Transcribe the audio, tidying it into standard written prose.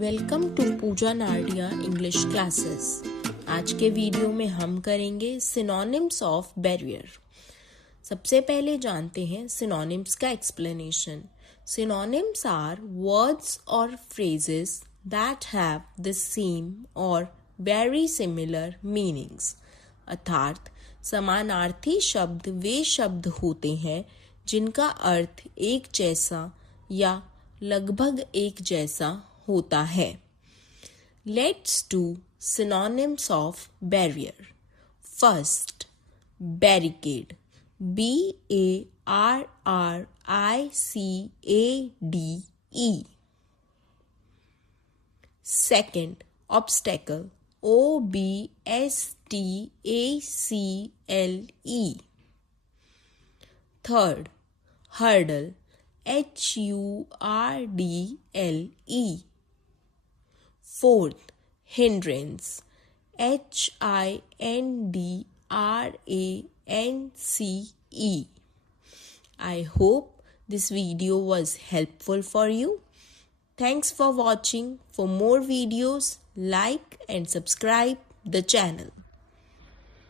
Welcome to Puja Nardia English classes. आज के वीडियो में हम करेंगे सिनोनिम्स ऑफ बैरियर। सबसे पहले जानते हैं सिनोनिम्स का एक्सप्लेनेशन। सिनोनिम्स आर वर्ड्स और phrases that have the same और वेरी सिमिलर मीनिंग्स। अर्थात समानार्थी शब्द वे शब्द होते हैं जिनका अर्थ एक जैसा या लगभग एक जैसा होता है। Let's do synonyms of barrier. First, barricade. BARRICADE. Second, obstacle. OBSTACLE. Third, hurdle. HURDLE. Fourth, hindrance. HINDRANCE. I hope this video was helpful for you. Thanks for watching. For more videos, like and subscribe the channel.